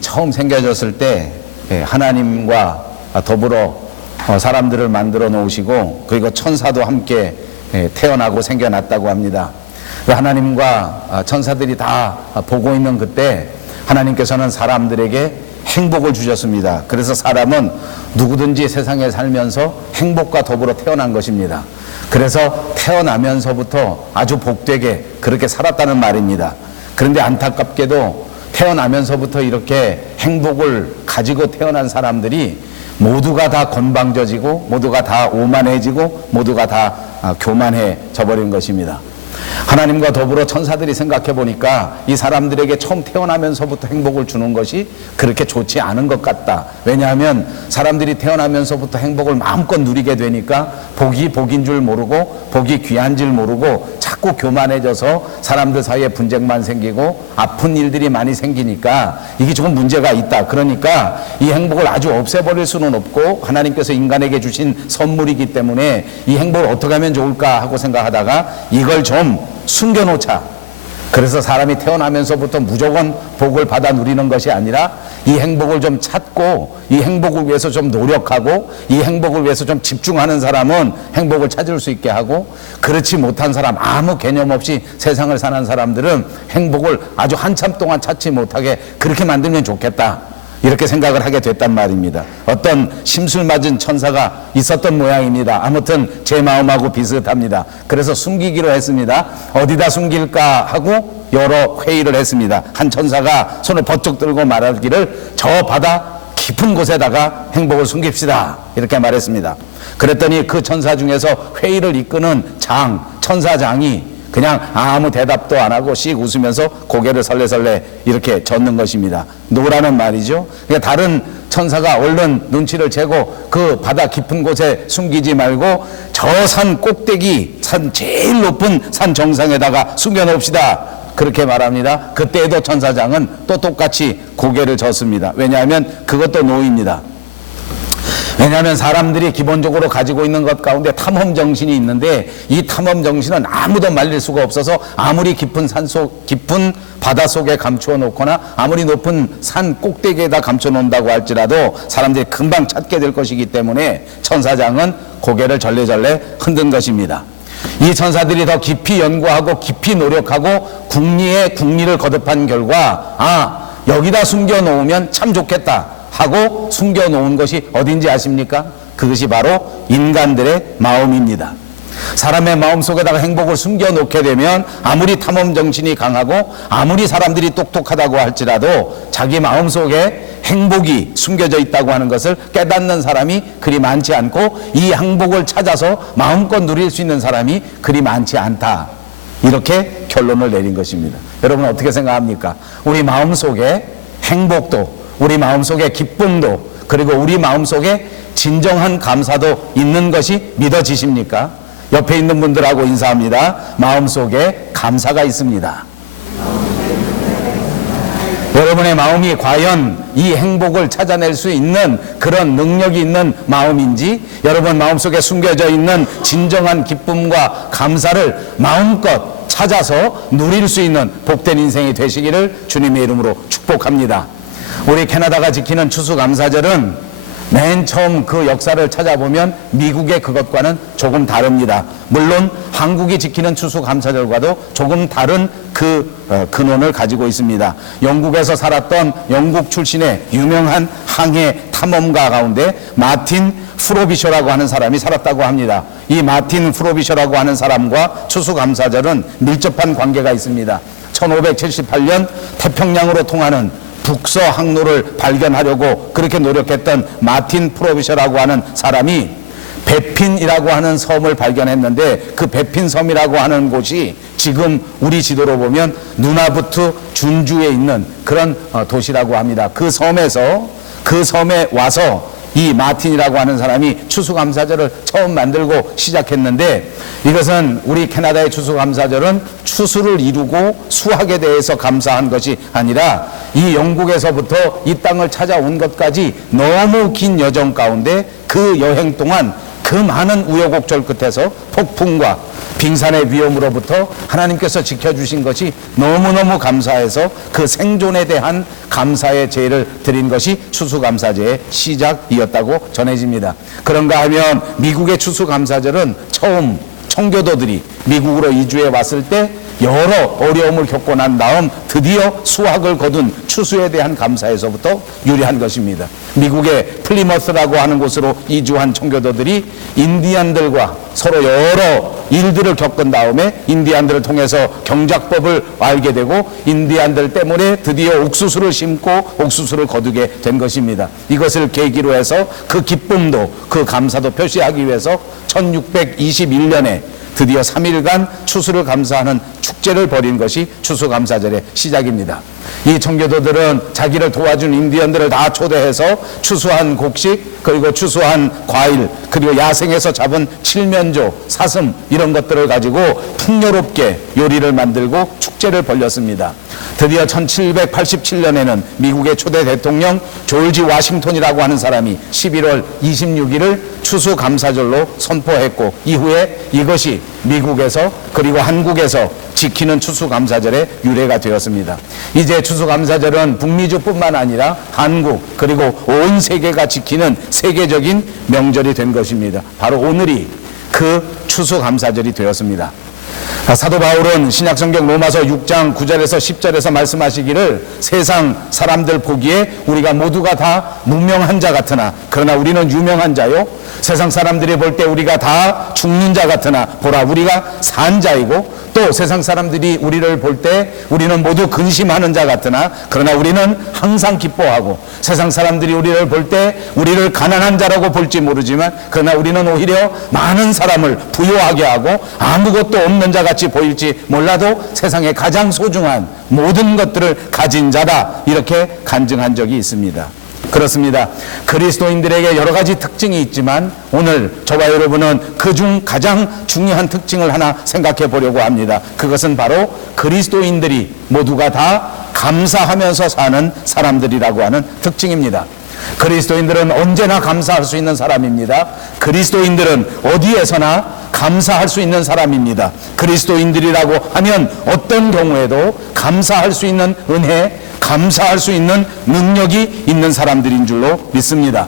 처음 생겨졌을 때 하나님과 더불어 사람들을 만들어 놓으시고 그리고 천사도 함께 태어나고 생겨났다고 합니다. 하나님과 천사들이 다 보고 있는 그때 하나님께서는 사람들에게 행복을 주셨습니다. 그래서 사람은 누구든지 세상에 살면서 행복과 더불어 태어난 것입니다. 그래서 태어나면서부터 아주 복되게 그렇게 살았다는 말입니다. 그런데 안타깝게도 태어나면서부터 이렇게 행복을 가지고 태어난 사람들이 모두가 다 건방져지고 모두가 다 오만해지고 모두가 다 교만해져 버린 것입니다. 하나님과 더불어 천사들이 생각해 보니까 이 사람들에게 처음 태어나면서부터 행복을 주는 것이 그렇게 좋지 않은 것 같다. 왜냐하면 사람들이 태어나면서부터 행복을 마음껏 누리게 되니까 복이 복인 줄 모르고 복이 귀한 줄 모르고 자꾸 교만해져서 사람들 사이에 분쟁만 생기고 아픈 일들이 많이 생기니까 이게 조금 문제가 있다. 그러니까 이 행복을 아주 없애버릴 수는 없고 하나님께서 인간에게 주신 선물이기 때문에 이 행복을 어떻게 하면 좋을까 하고 생각하다가 이걸 좀 숨겨놓자. 그래서 사람이 태어나면서부터 무조건 복을 받아 누리는 것이 아니라 이 행복을 좀 찾고 이 행복을 위해서 좀 노력하고 이 행복을 위해서 좀 집중하는 사람은 행복을 찾을 수 있게 하고 그렇지 못한 사람, 아무 개념 없이 세상을 사는 사람들은 행복을 아주 한참 동안 찾지 못하게 그렇게 만들면 좋겠다. 이렇게 생각을 하게 됐단 말입니다. 어떤 심술 맞은 천사가 있었던 모양입니다. 아무튼 제 마음하고 비슷합니다. 그래서 숨기기로 했습니다. 어디다 숨길까 하고 여러 회의를 했습니다. 한 천사가 손을 번쩍 들고 말하기를 저 바다 깊은 곳에다가 행복을 숨깁시다. 이렇게 말했습니다. 그랬더니 그 천사 중에서 회의를 이끄는 천사장이 그냥 아무 대답도 안 하고 씩 웃으면서 고개를 설레설레 이렇게 젓는 것입니다. 노라는 말이죠. 그러니까 다른 천사가 얼른 눈치를 채고 그 바다 깊은 곳에 숨기지 말고 저 산 꼭대기, 산 제일 높은 산 정상에다가 숨겨놓읍시다. 그렇게 말합니다. 그때에도 천사장은 또 똑같이 고개를 젓습니다. 왜냐하면 그것도 노입니다. 왜냐하면 사람들이 기본적으로 가지고 있는 것 가운데 탐험 정신이 있는데 이 탐험 정신은 아무도 말릴 수가 없어서 아무리 깊은 깊은 바다 속에 감추어 놓거나 아무리 높은 산 꼭대기에다 감춰 놓는다고 할지라도 사람들이 금방 찾게 될 것이기 때문에 천사장은 고개를 절레절레 흔든 것입니다. 이 천사들이 더 깊이 연구하고 깊이 노력하고 국리를 거듭한 결과 여기다 숨겨 놓으면 참 좋겠다 하고 숨겨놓은 것이 어딘지 아십니까? 그것이 바로 인간들의 마음입니다. 사람의 마음속에다가 행복을 숨겨놓게 되면 아무리 탐험정신이 강하고 아무리 사람들이 똑똑하다고 할지라도 자기 마음속에 행복이 숨겨져 있다고 하는 것을 깨닫는 사람이 그리 많지 않고 이 행복을 찾아서 마음껏 누릴 수 있는 사람이 그리 많지 않다. 이렇게 결론을 내린 것입니다. 여러분 어떻게 생각합니까? 우리 마음속에 행복도 우리 마음속에 기쁨도 그리고 우리 마음속에 진정한 감사도 있는 것이 믿어지십니까? 옆에 있는 분들하고 인사합니다. 마음속에 감사가 있습니다. 여러분의 마음이 과연 이 행복을 찾아낼 수 있는 그런 능력이 있는 마음인지 여러분 마음속에 숨겨져 있는 진정한 기쁨과 감사를 마음껏 찾아서 누릴 수 있는 복된 인생이 되시기를 주님의 이름으로 축복합니다. 우리 캐나다가 지키는 추수감사절은 맨 처음 그 역사를 찾아보면 미국의 그것과는 조금 다릅니다. 물론 한국이 지키는 추수감사절과도 조금 다른 근원을 가지고 있습니다. 영국에서 살았던 영국 출신의 유명한 항해 탐험가 가운데 마틴 프로비셔라고 하는 사람이 살았다고 합니다. 이 마틴 프로비셔라고 하는 사람과 추수감사절은 밀접한 관계가 있습니다. 1578년 태평양으로 통하는 북서 항로를 발견하려고 그렇게 노력했던 마틴 프로비셔라고 하는 사람이 베핀이라고 하는 섬을 발견했는데 그 베핀 섬이라고 하는 곳이 지금 우리 지도로 보면 누나부투 준주에 있는 그런 도시라고 합니다. 그 섬에 와서 이 마틴이라고 하는 사람이 추수감사절을 처음 만들고 시작했는데 이것은 우리 캐나다의 추수감사절은 추수를 이루고 수확에 대해서 감사한 것이 아니라 이 영국에서부터 이 땅을 찾아온 것까지 너무 긴 여정 가운데 그 여행 동안 그 많은 우여곡절 끝에서 폭풍과 빙산의 위험으로부터 하나님께서 지켜주신 것이 너무너무 감사해서 그 생존에 대한 감사의 제를 드린 것이 추수감사제의 시작이었다고 전해집니다. 그런가 하면 미국의 추수감사절은 처음 청교도들이 미국으로 이주해 왔을 때 여러 어려움을 겪고 난 다음 드디어 수확을 거둔 추수에 대한 감사에서부터 유래한 것입니다. 미국의 플리머스라고 하는 곳으로 이주한 청교도들이 인디안들과 서로 여러 일들을 겪은 다음에 인디안들을 통해서 경작법을 알게 되고 인디안들 때문에 드디어 옥수수를 심고 옥수수를 거두게 된 것입니다. 이것을 계기로 해서 그 기쁨도 그 감사도 표시하기 위해서 1621년에 드디어 3일간 추수를 감사하는 축제를 벌인 것이 추수감사절의 시작입니다. 이 청교도들은 자기를 도와준 인디언들을 다 초대해서 추수한 곡식, 그리고 추수한 과일, 그리고 야생에서 잡은 칠면조, 사슴 이런 것들을 가지고 풍요롭게 요리를 만들고 축제를 벌였습니다. 드디어 1787년에는 미국의 초대 대통령 조지 워싱턴이라고 하는 사람이 11월 26일을 추수감사절로 선포했고, 이후에 이것이 미국에서 그리고 한국에서 지키는 추수감사절의 유래가 되었습니다. 이제 추수감사절은 북미주뿐만 아니라 한국 그리고 온 세계가 지키는 세계적인 명절이 된 것입니다. 바로 오늘이 그 추수감사절이 되었습니다. 사도 바울은 신약성경 로마서 6장 9절에서 10절에서 말씀하시기를 세상 사람들 보기에 우리가 모두가 다 무명한 자 같으나 그러나 우리는 유명한 자요, 세상 사람들이 볼 때 우리가 다 죽는 자 같으나 보라 우리가 산 자이고, 또 세상 사람들이 우리를 볼 때 우리는 모두 근심하는 자 같으나 그러나 우리는 항상 기뻐하고, 세상 사람들이 우리를 볼 때 우리를 가난한 자라고 볼지 모르지만 그러나 우리는 오히려 많은 사람을 부유하게 하고 아무것도 없는 자 같이 보일지 몰라도 세상에 가장 소중한 모든 것들을 가진 자다, 이렇게 간증한 적이 있습니다. 그렇습니다. 그리스도인들에게 여러 가지 특징이 있지만 오늘 저와 여러분은 그중 가장 중요한 특징을 하나 생각해 보려고 합니다. 그것은 바로 그리스도인들이 모두가 다 감사하면서 사는 사람들이라고 하는 특징입니다. 그리스도인들은 언제나 감사할 수 있는 사람입니다. 그리스도인들은 어디에서나 감사할 수 있는 사람입니다. 그리스도인들이라고 하면 어떤 경우에도 감사할 수 있는 은혜, 감사할 수 있는 능력이 있는 사람들인 줄로 믿습니다.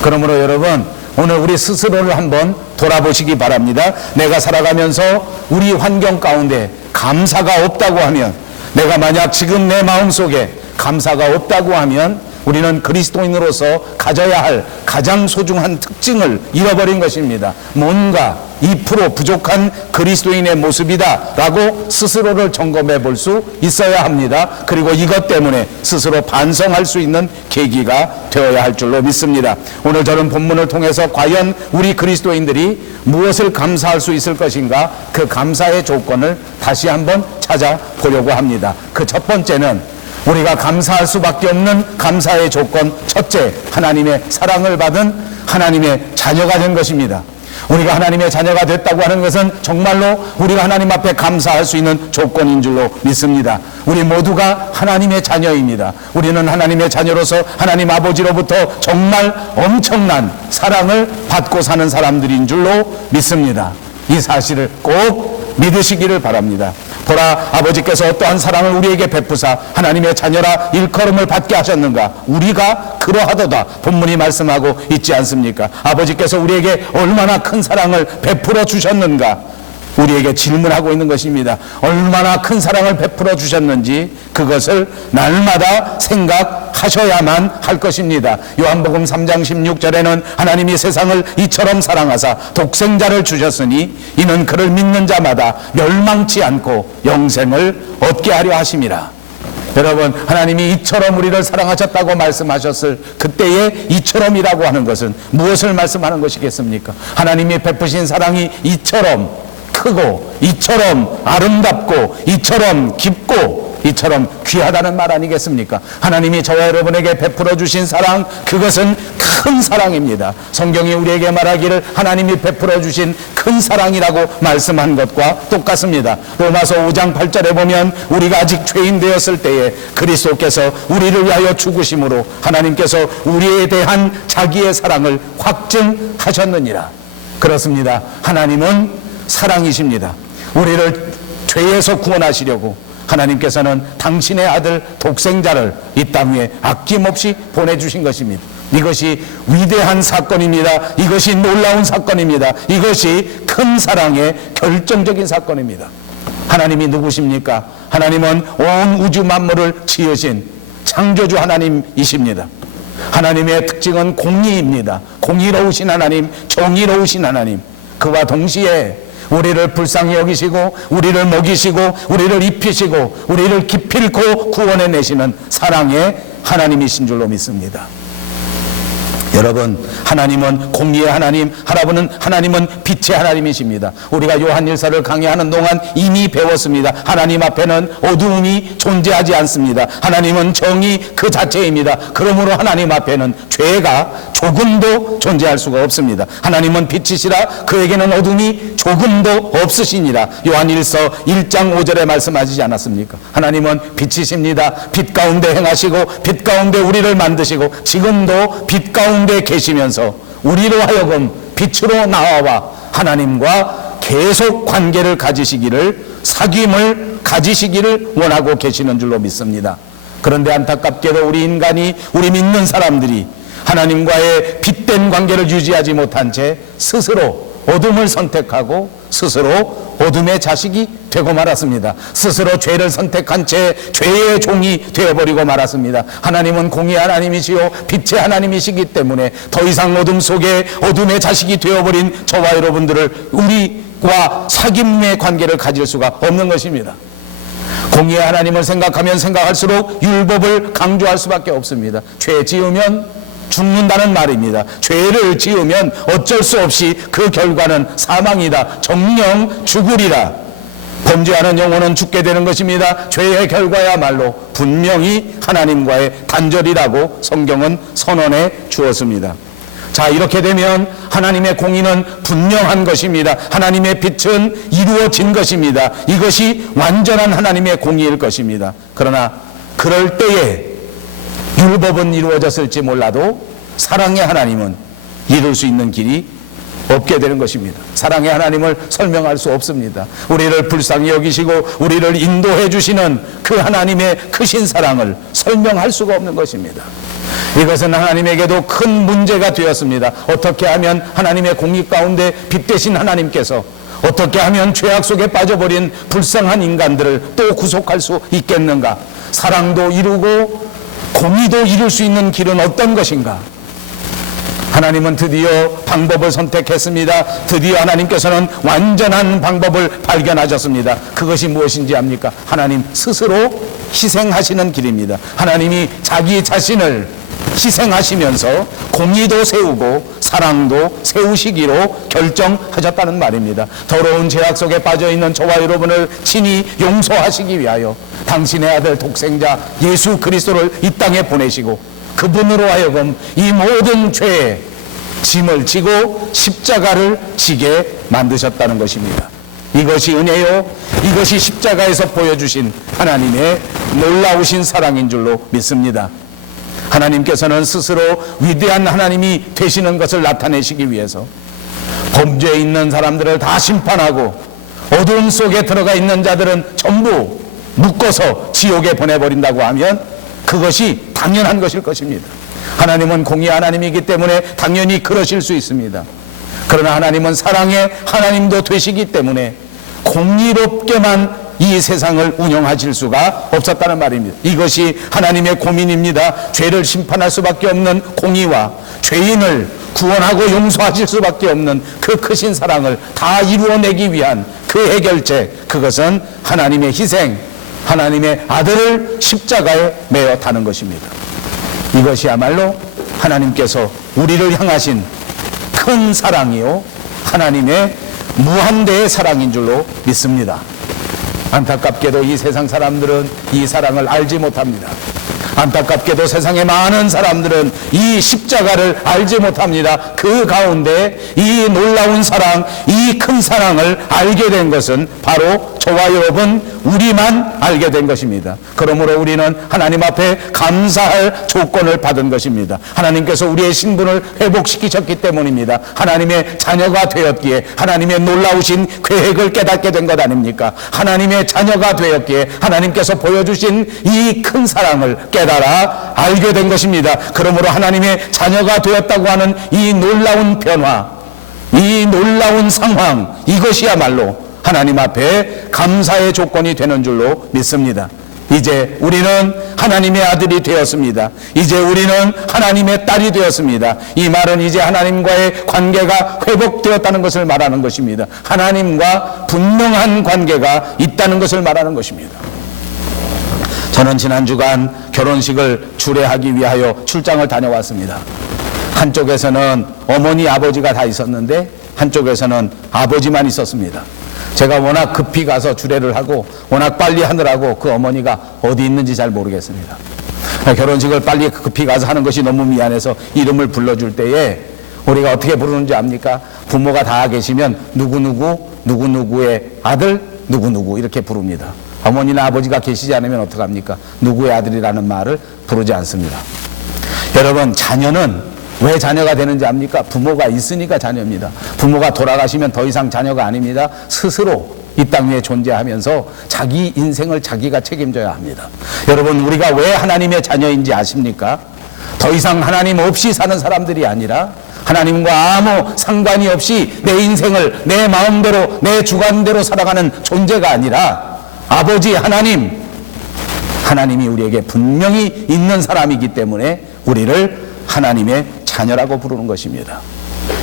그러므로 여러분, 오늘 우리 스스로를 한번 돌아보시기 바랍니다. 내가 살아가면서 우리 환경 가운데 감사가 없다고 하면, 내가 만약 지금 내 마음속에 감사가 없다고 하면 우리는 그리스도인으로서 가져야 할 가장 소중한 특징을 잃어버린 것입니다. 뭔가 2% 부족한 그리스도인의 모습이다 라고 스스로를 점검해 볼 수 있어야 합니다. 그리고 이것 때문에 스스로 반성할 수 있는 계기가 되어야 할 줄로 믿습니다. 오늘 저는 본문을 통해서 과연 우리 그리스도인들이 무엇을 감사할 수 있을 것인가, 그 감사의 조건을 다시 한번 찾아보려고 합니다. 그 첫 번째는 우리가 감사할 수밖에 없는 감사의 조건, 첫째, 하나님의 사랑을 받은 하나님의 자녀가 된 것입니다. 우리가 하나님의 자녀가 됐다고 하는 것은 정말로 우리가 하나님 앞에 감사할 수 있는 조건인 줄로 믿습니다. 우리 모두가 하나님의 자녀입니다. 우리는 하나님의 자녀로서 하나님 아버지로부터 정말 엄청난 사랑을 받고 사는 사람들인 줄로 믿습니다. 이 사실을 꼭 믿으시기를 바랍니다. 보라, 아버지께서 어떠한 사랑을 우리에게 베푸사 하나님의 자녀라 일컬음을 받게 하셨는가. 우리가 그러하도다 본문이 말씀하고 있지 않습니까? 아버지께서 우리에게 얼마나 큰 사랑을 베풀어 주셨는가, 우리에게 질문하고 있는 것입니다. 얼마나 큰 사랑을 베풀어 주셨는지 그것을 날마다 생각하셔야만 할 것입니다. 요한복음 3장 16절에는 하나님이 세상을 이처럼 사랑하사 독생자를 주셨으니 이는 그를 믿는 자마다 멸망치 않고 영생을 얻게 하려 하심이라. 여러분, 하나님이 이처럼 우리를 사랑하셨다고 말씀하셨을 그때의 이처럼이라고 하는 것은 무엇을 말씀하는 것이겠습니까? 하나님이 베푸신 사랑이 이처럼 크고 이처럼 아름답고 이처럼 깊고 이처럼 귀하다는 말 아니겠습니까? 하나님이 저와 여러분에게 베풀어 주신 사랑, 그것은 큰 사랑입니다. 성경이 우리에게 말하기를 하나님이 베풀어 주신 큰 사랑이라고 말씀한 것과 똑같습니다. 로마서 5장 8절에 보면 우리가 아직 죄인 되었을 때에 그리스도께서 우리를 위하여 죽으심으로 하나님께서 우리에 대한 자기의 사랑을 확증하셨느니라. 그렇습니다. 하나님은 사랑이십니다. 우리를 죄에서 구원하시려고 하나님께서는 당신의 아들 독생자를 이 땅 위에 아낌없이 보내주신 것입니다. 이것이 위대한 사건입니다. 이것이 놀라운 사건입니다. 이것이 큰 사랑의 결정적인 사건입니다. 하나님이 누구십니까? 하나님은 온 우주 만물을 지으신 창조주 하나님이십니다. 하나님의 특징은 공의입니다. 공의로우신 하나님, 정의로우신 하나님. 그와 동시에 우리를 불쌍히 여기시고 우리를 먹이시고 우리를 입히시고 우리를 기필코 구원해내시는 사랑의 하나님이신 줄로 믿습니다. 여러분, 하나님은 공의의 하나님, 하나님은 빛의 하나님이십니다. 우리가 요한일서를 강의하는 동안 이미 배웠습니다. 하나님 앞에는 어두움이 존재하지 않습니다. 하나님은 정의 그 자체입니다. 그러므로 하나님 앞에는 죄가 조금도 존재할 수가 없습니다. 하나님은 빛이시라 그에게는 어둠이 조금도 없으시니라. 요한일서 1장 5절에 말씀하시지 않았습니까? 하나님은 빛이십니다. 빛 가운데 행하시고 빛 가운데 우리를 만드시고 지금도 빛 가운데 계시면서 우리로 하여금 빛으로 나와 하나님과 계속 관계를 가지시기를, 사귐을 가지시기를 원하고 계시는 줄로 믿습니다. 그런데 안타깝게도 우리 인간이, 우리 믿는 사람들이 하나님과의 빛된 관계를 유지하지 못한 채 스스로 어둠을 선택하고 스스로 어둠의 자식이 되고 말았습니다. 스스로 죄를 선택한 채 죄의 종이 되어버리고 말았습니다. 하나님은 공의의 하나님이시요 빛의 하나님이시기 때문에 더 이상 어둠 속에 어둠의 자식이 되어버린 저와 여러분들을 우리와 사귐의 관계를 가질 수가 없는 것입니다. 공의의 하나님을 생각하면 생각할수록 율법을 강조할 수밖에 없습니다. 죄 지으면 죽는다는 말입니다. 죄를 지으면 어쩔 수 없이 그 결과는 사망이다. 정령 죽으리라. 범죄하는 영혼은 죽게 되는 것입니다. 죄의 결과야말로 분명히 하나님과의 단절이라고 성경은 선언해 주었습니다. 자, 이렇게 되면 하나님의 공의는 분명한 것입니다. 하나님의 빛은 이루어진 것입니다. 이것이 완전한 하나님의 공의일 것입니다. 그러나 그럴 때에 율법은 이루어졌을지 몰라도 사랑의 하나님은 이룰 수 있는 길이 없게 되는 것입니다. 사랑의 하나님을 설명할 수 없습니다. 우리를 불쌍히 여기시고 우리를 인도해 주시는 그 하나님의 크신 사랑을 설명할 수가 없는 것입니다. 이것은 하나님에게도 큰 문제가 되었습니다. 어떻게 하면 하나님의 공의 가운데 빛되신 하나님께서 어떻게 하면 죄악 속에 빠져버린 불쌍한 인간들을 또 구속할 수 있겠는가? 사랑도 이루고 공의도 이룰 수 있는 길은 어떤 것인가? 하나님은 드디어 방법을 선택했습니다. 드디어 하나님께서는 완전한 방법을 발견하셨습니다. 그것이 무엇인지 압니까? 하나님 스스로 희생하시는 길입니다. 하나님이 자기 자신을 희생하시면서 공의도 세우고 사랑도 세우시기로 결정하셨다는 말입니다. 더러운 죄악 속에 빠져있는 저와 여러분을 친히 용서하시기 위하여 당신의 아들 독생자 예수 그리스도를 이 땅에 보내시고 그분으로 하여금 이 모든 죄의 짐을 지고 십자가를 지게 만드셨다는 것입니다. 이것이 은혜요, 이것이 십자가에서 보여주신 하나님의 놀라우신 사랑인 줄로 믿습니다. 하나님께서는 스스로 위대한 하나님이 되시는 것을 나타내시기 위해서 범죄에 있는 사람들을 다 심판하고 어두움 속에 들어가 있는 자들은 전부 묶어서 지옥에 보내버린다고 하면 그것이 당연한 것일 것입니다. 하나님은 공의의 하나님이기 때문에 당연히 그러실 수 있습니다. 그러나 하나님은 사랑의 하나님도 되시기 때문에 공의롭게만 이 세상을 운영하실 수가 없었다는 말입니다. 이것이 하나님의 고민입니다. 죄를 심판할 수밖에 없는 공의와 죄인을 구원하고 용서하실 수밖에 없는 그 크신 사랑을 다 이루어내기 위한 그 해결책, 그것은 하나님의 희생, 하나님의 아들을 십자가에 매어 타는 것입니다. 이것이야말로 하나님께서 우리를 향하신 큰 사랑이요 하나님의 무한대의 사랑인 줄로 믿습니다. 안타깝게도 이 세상 사람들은 이 사랑을 알지 못합니다. 안타깝게도 세상의 많은 사람들은 이 십자가를 알지 못합니다. 그 가운데 이 놀라운 사랑, 이 큰 사랑을 알게 된 것은 바로 저와 여러분 우리만 알게 된 것입니다. 그러므로 우리는 하나님 앞에 감사할 조건을 받은 것입니다. 하나님께서 우리의 신분을 회복시키셨기 때문입니다. 하나님의 자녀가 되었기에 하나님의 놀라우신 계획을 깨닫게 된 것 아닙니까? 하나님의 자녀가 되었기에 하나님께서 보여주신 이 큰 사랑을 깨달아 알게 된 것입니다. 그러므로 하나님의 자녀가 되었다고 하는 이 놀라운 변화, 이 놀라운 상황, 이것이야말로 하나님 앞에 감사의 조건이 되는 줄로 믿습니다. 이제 우리는 하나님의 아들이 되었습니다. 이제 우리는 하나님의 딸이 되었습니다. 이 말은 이제 하나님과의 관계가 회복되었다는 것을 말하는 것입니다. 하나님과 분명한 관계가 있다는 것을 말하는 것입니다. 저는 지난 주간 결혼식을 주례하기 위하여 출장을 다녀왔습니다. 한쪽에서는 어머니 아버지가 다 있었는데 한쪽에서는 아버지만 있었습니다. 제가 워낙 급히 가서 주례를 하고 워낙 빨리 하느라고 그 어머니가 어디 있는지 잘 모르겠습니다. 결혼식을 빨리 급히 가서 하는 것이 너무 미안해서 이름을 불러줄 때에 우리가 어떻게 부르는지 압니까? 부모가 다 계시면 누구누구의 아들 누구누구 이렇게 부릅니다. 어머니나 아버지가 계시지 않으면 어떡합니까? 누구의 아들이라는 말을 부르지 않습니다. 여러분, 자녀는 왜 자녀가 되는지 압니까? 부모가 있으니까 자녀입니다. 부모가 돌아가시면 더 이상 자녀가 아닙니다. 스스로 이 땅 위에 존재하면서 자기 인생을 자기가 책임져야 합니다. 여러분, 우리가 왜 하나님의 자녀인지 아십니까? 더 이상 하나님 없이 사는 사람들이 아니라 하나님과 아무 상관이 없이 내 인생을 내 마음대로 내 주관대로 살아가는 존재가 아니라 아버지 하나님이 우리에게 분명히 있는 사람이기 때문에 우리를 하나님의 자녀라고 부르는 것입니다.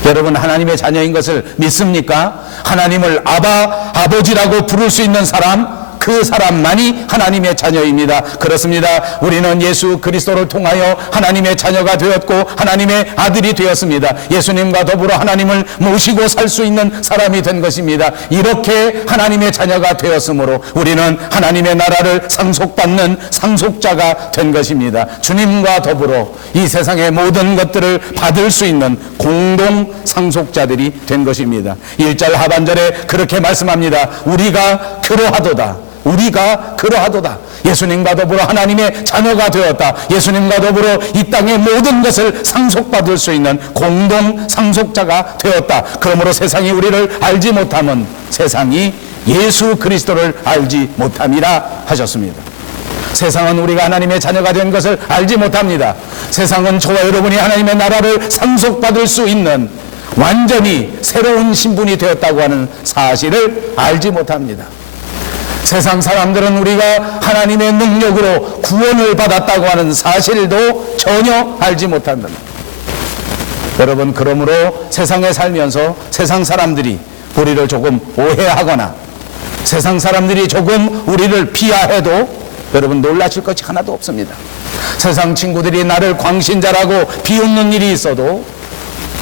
여러분, 하나님의 자녀인 것을 믿습니까? 하나님을 아버지라고 부를 수 있는 사람, 그 사람만이 하나님의 자녀입니다. 그렇습니다. 우리는 예수 그리스도를 통하여 하나님의 자녀가 되었고 하나님의 아들이 되었습니다. 예수님과 더불어 하나님을 모시고 살 수 있는 사람이 된 것입니다. 이렇게 하나님의 자녀가 되었으므로 우리는 하나님의 나라를 상속받는 상속자가 된 것입니다. 주님과 더불어 이 세상의 모든 것들을 받을 수 있는 공동 상속자들이 된 것입니다. 1절 하반절에 그렇게 말씀합니다. 우리가 그러하도다. 예수님과 더불어 하나님의 자녀가 되었다. 예수님과 더불어 이 땅의 모든 것을 상속받을 수 있는 공동 상속자가 되었다. 그러므로 세상이 우리를 알지 못하면 세상이 예수 그리스도를 알지 못함이라 하셨습니다. 세상은 우리가 하나님의 자녀가 된 것을 알지 못합니다. 세상은 저와 여러분이 하나님의 나라를 상속받을 수 있는 완전히 새로운 신분이 되었다고 하는 사실을 알지 못합니다. 세상 사람들은 우리가 하나님의 능력으로 구원을 받았다고 하는 사실도 전혀 알지 못한다. 여러분, 그러므로 세상에 살면서 세상 사람들이 우리를 조금 오해하거나 세상 사람들이 조금 우리를 비하해도 여러분 놀라실 것이 하나도 없습니다. 세상 친구들이 나를 광신자라고 비웃는 일이 있어도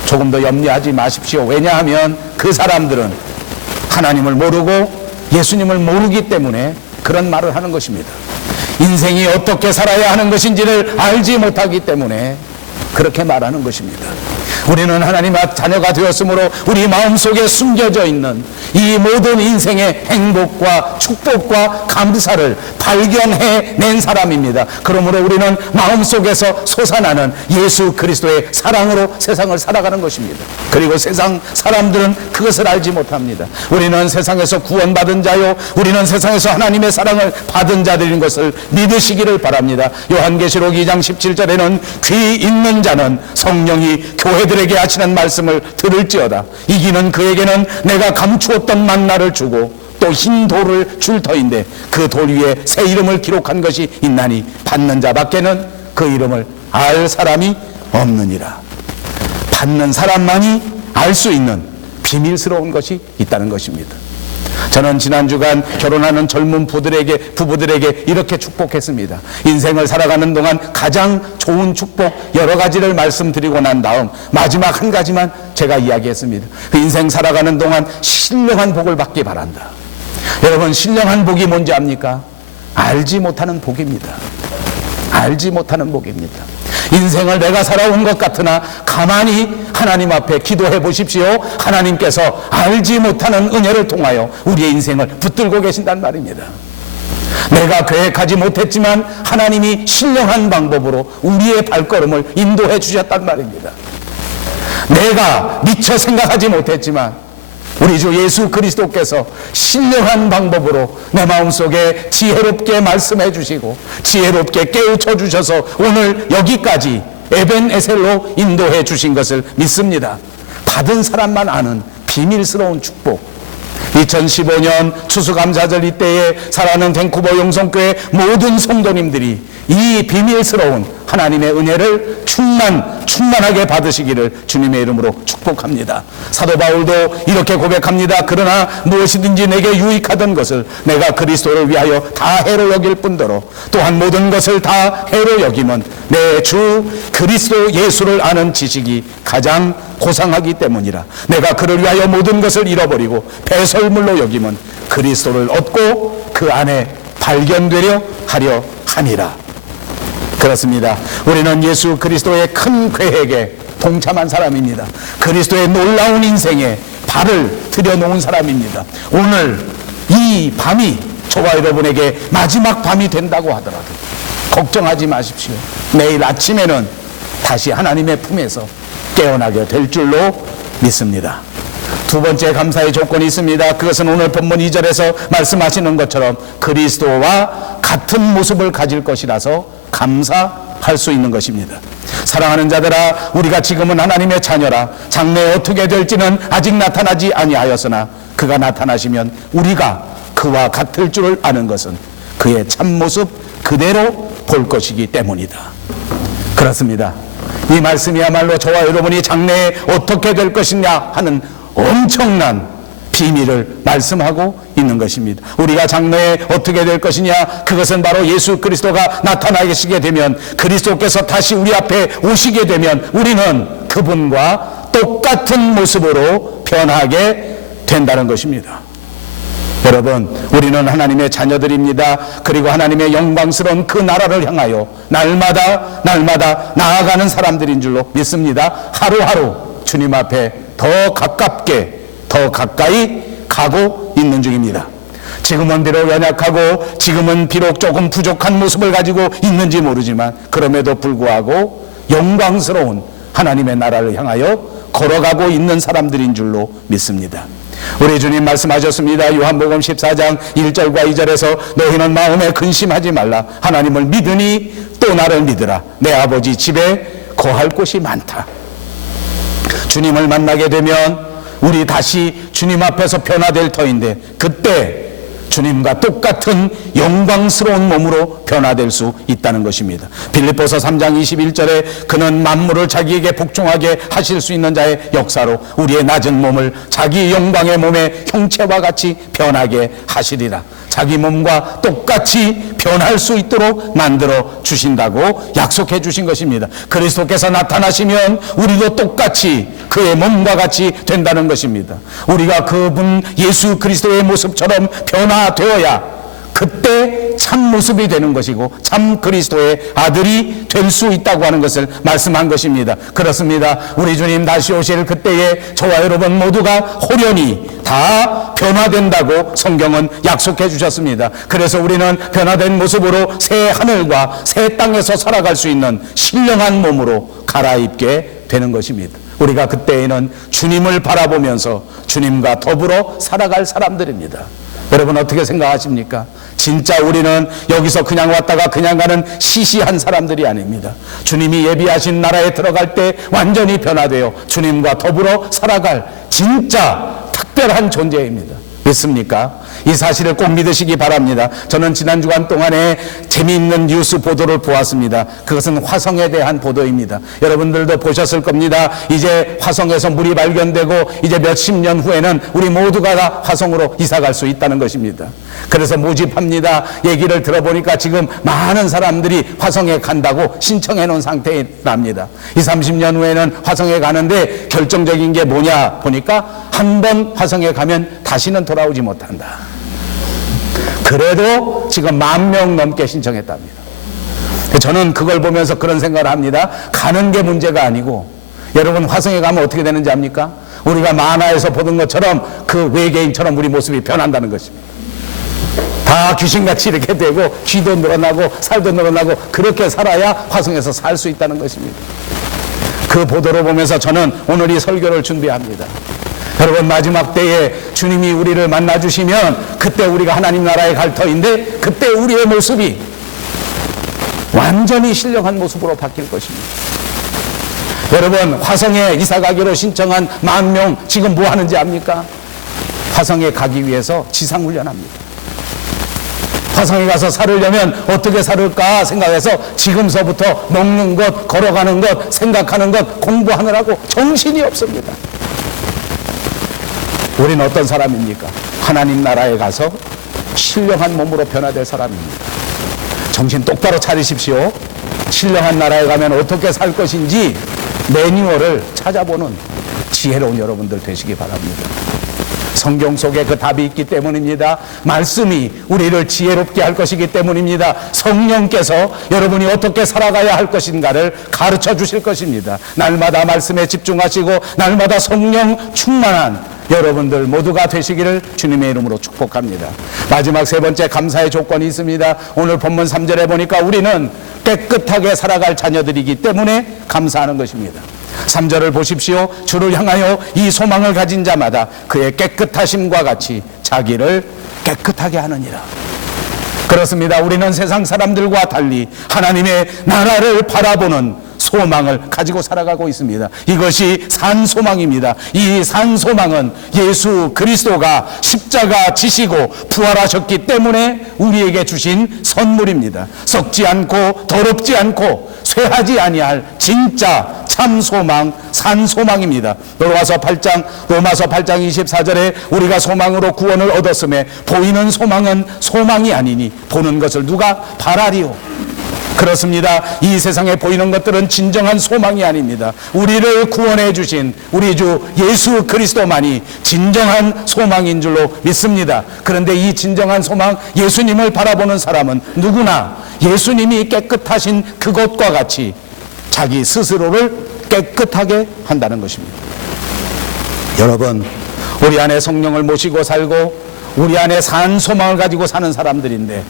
조금 더 염려하지 마십시오. 왜냐하면 그 사람들은 하나님을 모르고 예수님을 모르기 때문에 그런 말을 하는 것입니다. 인생이 어떻게 살아야 하는 것인지를 알지 못하기 때문에 그렇게 말하는 것입니다. 우리는 하나님의 자녀가 되었으므로 우리 마음속에 숨겨져 있는 이 모든 인생의 행복과 축복과 감사를 발견해낸 사람입니다. 그러므로 우리는 마음속에서 솟아나는 예수 그리스도의 사랑으로 세상을 살아가는 것입니다. 그리고 세상 사람들은 그것을 알지 못합니다. 우리는 세상에서 구원받은 자요, 우리는 세상에서 하나님의 사랑을 받은 자들인 것을 믿으시기를 바랍니다. 요한계시록 2장 17절에는 귀 있는 자는 성령이 교회들에게 하시는 말씀을 들을지어다. 이기는 그에게는 내가 감추었던 만나를 주고 또 흰 돌을 줄 터인데 그 돌 위에 새 이름을 기록한 것이 있나니 받는 자밖에는 그 이름을 알 사람이 없느니라. 받는 사람만이 알 수 있는 비밀스러운 것이 있다는 것입니다. 저는 지난 주간 결혼하는 젊은 부부들에게 이렇게 축복했습니다. 인생을 살아가는 동안 가장 좋은 축복 여러 가지를 말씀드리고 난 다음 마지막 한 가지만 제가 이야기했습니다. 그 인생 살아가는 동안 신령한 복을 받기 바란다. 여러분, 신령한 복이 뭔지 압니까? 알지 못하는 복입니다. 알지 못하는 복입니다. 인생을 내가 살아온 것 같으나 가만히 하나님 앞에 기도해 보십시오. 하나님께서 알지 못하는 은혜를 통하여 우리의 인생을 붙들고 계신단 말입니다. 내가 계획하지 못했지만 하나님이 신령한 방법으로 우리의 발걸음을 인도해 주셨단 말입니다. 내가 미처 생각하지 못했지만 우리 주 예수 그리스도께서 신령한 방법으로 내 마음속에 지혜롭게 말씀해 주시고 지혜롭게 깨우쳐 주셔서 오늘 여기까지 에벤에셀로 인도해 주신 것을 믿습니다. 받은 사람만 아는 비밀스러운 축복. 2015년 추수감사절 이때에 사랑하는 밴쿠버 영성교회 모든 성도님들이 이 비밀스러운 하나님의 은혜를 충만하게 받으시기를 주님의 이름으로 축복합니다. 사도 바울도 이렇게 고백합니다. 그러나 무엇이든지 내게 유익하던 것을 내가 그리스도를 위하여 다 해로 여길 뿐더러 또한 모든 것을 다 해로 여김은 내 주 그리스도 예수를 아는 지식이 가장 고상하기 때문이라. 내가 그를 위하여 모든 것을 잃어버리고 배설물로 여김은 그리스도를 얻고 그 안에 발견되려 하려 함이라. 그렇습니다. 우리는 예수 그리스도의 큰 계획에 동참한 사람입니다. 그리스도의 놀라운 인생에 발을 들여놓은 사람입니다. 오늘 이 밤이 저와 여러분에게 마지막 밤이 된다고 하더라도 걱정하지 마십시오. 내일 아침에는 다시 하나님의 품에서 깨어나게 될 줄로 믿습니다. 두 번째 감사의 조건이 있습니다. 그것은 오늘 본문 2절에서 말씀하시는 것처럼 그리스도와 같은 모습을 가질 것이라서 감사할 수 있는 것입니다. 사랑하는 자들아, 우리가 지금은 하나님의 자녀라. 장래에 어떻게 될지는 아직 나타나지 아니하였으나 그가 나타나시면 우리가 그와 같을 줄을 아는 것은 그의 참모습 그대로 볼 것이기 때문이다. 그렇습니다. 이 말씀이야말로 저와 여러분이 장래에 어떻게 될 것이냐 하는 엄청난 비밀을 말씀하고 있는 것입니다. 우리가 장래에 어떻게 될 것이냐, 그것은 바로 예수 그리스도가 나타나시게 되면, 그리스도께서 다시 우리 앞에 오시게 되면 우리는 그분과 똑같은 모습으로 변하게 된다는 것입니다. 여러분, 우리는 하나님의 자녀들입니다. 그리고 하나님의 영광스러운 그 나라를 향하여 날마다 나아가는 사람들인 줄로 믿습니다. 하루하루 주님 앞에 더 가깝게 더 가까이 가고 있는 중입니다. 지금은 비록 연약하고 지금은 비록 조금 부족한 모습을 가지고 있는지 모르지만 그럼에도 불구하고 영광스러운 하나님의 나라를 향하여 걸어가고 있는 사람들인 줄로 믿습니다. 우리 주님 말씀하셨습니다. 요한복음 14장 1절과 2절에서 너희는 마음에 근심하지 말라. 하나님을 믿으니 또 나를 믿으라. 내 아버지 집에 거할 곳이 많다. 주님을 만나게 되면 우리 다시 주님 앞에서 변화될 터인데, 그때 주님과 똑같은 영광스러운 몸으로 변화될 수 있다는 것입니다. 빌립보서 3장 21절에 그는 만물을 자기에게 복종하게 하실 수 있는 자의 역사로 우리의 낮은 몸을 자기 영광의 몸의 형체와 같이 변하게 하시리라. 자기 몸과 똑같이 변할 수 있도록 만들어 주신다고 약속해 주신 것입니다. 그리스도께서 나타나시면 우리도 똑같이 그의 몸과 같이 된다는 것입니다. 우리가 그분 예수 그리스도의 모습처럼 변화되어야 그때 참 모습이 되는 것이고 참 그리스도의 아들이 될 수 있다고 하는 것을 말씀한 것입니다. 그렇습니다. 우리 주님 다시 오실 그때에 저와 여러분 모두가 호련히 다 변화된다고 성경은 약속해 주셨습니다. 그래서 우리는 변화된 모습으로 새 하늘과 새 땅에서 살아갈 수 있는 신령한 몸으로 갈아입게 되는 것입니다. 우리가 그때에는 주님을 바라보면서 주님과 더불어 살아갈 사람들입니다. 여러분 어떻게 생각하십니까? 진짜 우리는 여기서 그냥 왔다가 그냥 가는 시시한 사람들이 아닙니다. 주님이 예비하신 나라에 들어갈 때 완전히 변화되어 주님과 더불어 살아갈 진짜 특별한 존재입니다. 믿습니까? 이 사실을 꼭 믿으시기 바랍니다. 저는 지난 주간 동안에 재미있는 뉴스 보도를 보았습니다. 그것은 화성에 대한 보도입니다. 여러분들도 보셨을 겁니다. 이제 화성에서 물이 발견되고 이제 몇십 년 후에는 우리 모두가 다 화성으로 이사갈 수 있다는 것입니다. 그래서 모집합니다. 얘기를 들어보니까 지금 많은 사람들이 화성에 간다고 신청해 놓은 상태랍니다. 20, 30년 후에는 화성에 가는데 결정적인 게 뭐냐 보니까 한 번 화성에 가면 다시는 돌아오지 못한다. 그래도 지금 10,000명 넘게 신청했답니다. 저는 그걸 보면서 그런 생각을 합니다. 가는 게 문제가 아니고, 여러분 화성에 가면 어떻게 되는지 압니까? 우리가 만화에서 보던 것처럼 그 외계인처럼 우리 모습이 변한다는 것입니다. 다 귀신같이 이렇게 되고 귀도 늘어나고 살도 늘어나고 그렇게 살아야 화성에서 살 수 있다는 것입니다. 그 보도를 보면서 저는 오늘 이 설교를 준비합니다. 여러분, 마지막 때에 주님이 우리를 만나주시면 그때 우리가 하나님 나라에 갈 터인데, 그때 우리의 모습이 완전히 신령한 모습으로 바뀔 것입니다. 여러분, 화성에 이사 가기로 신청한 10,000명 지금 뭐 하는지 압니까? 화성에 가기 위해서 지상훈련합니다. 화성에 가서 살으려면 어떻게 살을까 생각해서 지금서부터 먹는 것, 걸어가는 것, 생각하는 것, 공부하느라고 정신이 없습니다. 우리는 어떤 사람입니까? 하나님 나라에 가서 신령한 몸으로 변화될 사람입니다. 정신 똑바로 차리십시오. 신령한 나라에 가면 어떻게 살 것인지 매뉴얼을 찾아보는 지혜로운 여러분들 되시기 바랍니다. 성경 속에 그 답이 있기 때문입니다. 말씀이 우리를 지혜롭게 할 것이기 때문입니다. 성령께서 여러분이 어떻게 살아가야 할 것인가를 가르쳐 주실 것입니다. 날마다 말씀에 집중하시고 날마다 성령 충만한 여러분들 모두가 되시기를 주님의 이름으로 축복합니다. 마지막 세 번째 감사의 조건이 있습니다. 오늘 본문 3절에 보니까 우리는 깨끗하게 살아갈 자녀들이기 때문에 감사하는 것입니다. 3절을 보십시오. 주를 향하여 이 소망을 가진 자마다 그의 깨끗하심과 같이 자기를 깨끗하게 하느니라. 그렇습니다. 우리는 세상 사람들과 달리 하나님의 나라를 바라보는 소망을 가지고 살아가고 있습니다. 이것이 산소망입니다. 이 산소망은 예수 그리스도가 십자가 지시고 부활하셨기 때문에 우리에게 주신 선물입니다. 썩지 않고 더럽지 않고 쇠하지 아니할 진짜 참소망, 산소망입니다. 로마서 8장 24절에 우리가 소망으로 구원을 얻었음에 보이는 소망은 소망이 아니니 보는 것을 누가 바라리요. 그렇습니다. 이 세상에 보이는 것들은 진정한 소망이 아닙니다. 우리를 구원해 주신 우리 주 예수 그리스도만이 진정한 소망인 줄로 믿습니다. 그런데 이 진정한 소망, 예수님을 바라보는 사람은 누구나 예수님이 깨끗하신 그것과 같이 자기 스스로를 깨끗하게 한다는 것입니다. 여러분, 우리 안에 성령을 모시고 살고 우리 안에 산 소망을 가지고 사는 사람들인데,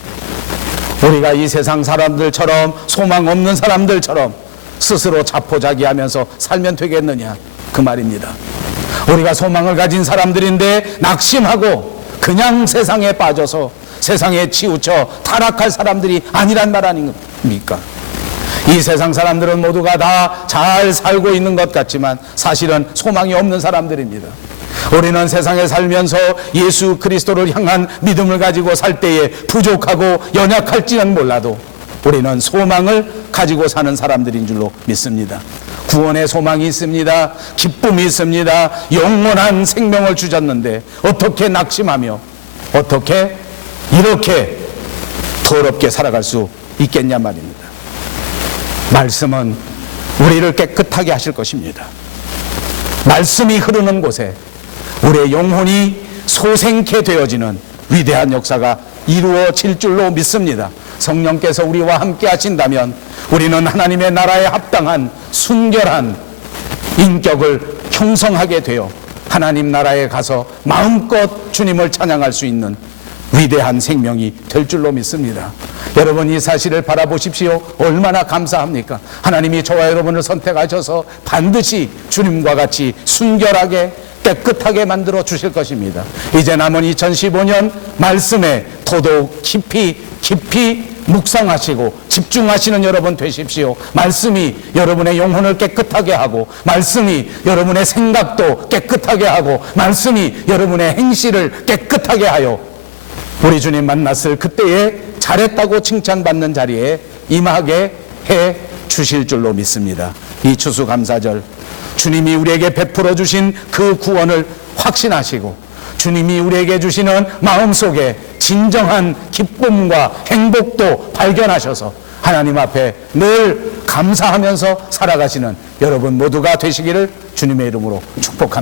우리가 이 세상 사람들처럼 소망 없는 사람들처럼 스스로 자포자기하면서 살면 되겠느냐, 그 말입니다. 우리가 소망을 가진 사람들인데 낙심하고 그냥 세상에 빠져서 세상에 치우쳐 타락할 사람들이 아니란 말 아닙니까? 이 세상 사람들은 모두가 다 잘 살고 있는 것 같지만 사실은 소망이 없는 사람들입니다. 우리는 세상에 살면서 예수 그리스도를 향한 믿음을 가지고 살 때에 부족하고 연약할지는 몰라도 우리는 소망을 가지고 사는 사람들인 줄로 믿습니다. 구원의 소망이 있습니다. 기쁨이 있습니다. 영원한 생명을 주셨는데 어떻게 낙심하며 어떻게 이렇게 더럽게 살아갈 수 있겠냐 말입니다. 말씀은 우리를 깨끗하게 하실 것입니다. 말씀이 흐르는 곳에 우리의 영혼이 소생케 되어지는 위대한 역사가 이루어질 줄로 믿습니다. 성령께서 우리와 함께 하신다면 우리는 하나님의 나라에 합당한 순결한 인격을 형성하게 되어 하나님 나라에 가서 마음껏 주님을 찬양할 수 있는 위대한 생명이 될 줄로 믿습니다. 여러분, 이 사실을 바라보십시오. 얼마나 감사합니까? 하나님이 저와 여러분을 선택하셔서 반드시 주님과 같이 순결하게 깨끗하게 만들어 주실 것입니다. 이제 남은 2015년 말씀에 더더욱 깊이 묵상하시고 집중하시는 여러분 되십시오. 말씀이 여러분의 영혼을 깨끗하게 하고, 말씀이 여러분의 생각도 깨끗하게 하고, 말씀이 여러분의 행실을 깨끗하게 하여 우리 주님 만났을 그때에 잘했다고 칭찬받는 자리에 임하게 해 주실 줄로 믿습니다. 이 추수감사절 주님이 우리에게 베풀어 주신 그 구원을 확신하시고 주님이 우리에게 주시는 마음속에 진정한 기쁨과 행복도 발견하셔서 하나님 앞에 늘 감사하면서 살아가시는 여러분 모두가 되시기를 주님의 이름으로 축복합니다.